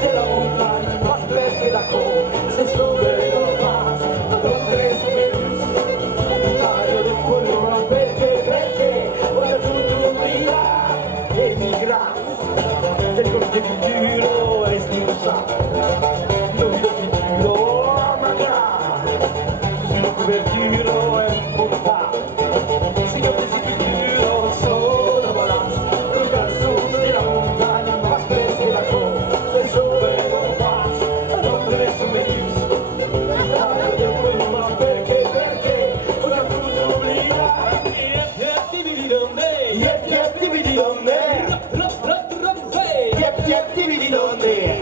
de la montagne, más fresca la cour, c'est sauvé en face, donde es menos, un taglio di cuore, perché, ora tutto brilla, emigra, del corte futuro è schiusa, lo vedo futuro, magari, sulla copertura è portata, signor del futuro, solo balanza, un calzone della montagna, más fresca la cour, c'est sauvé en face, donde es menos, un taglio di cuore, más perché, ora tutto brilla, dividi donde, dividi donde. Dividi donde?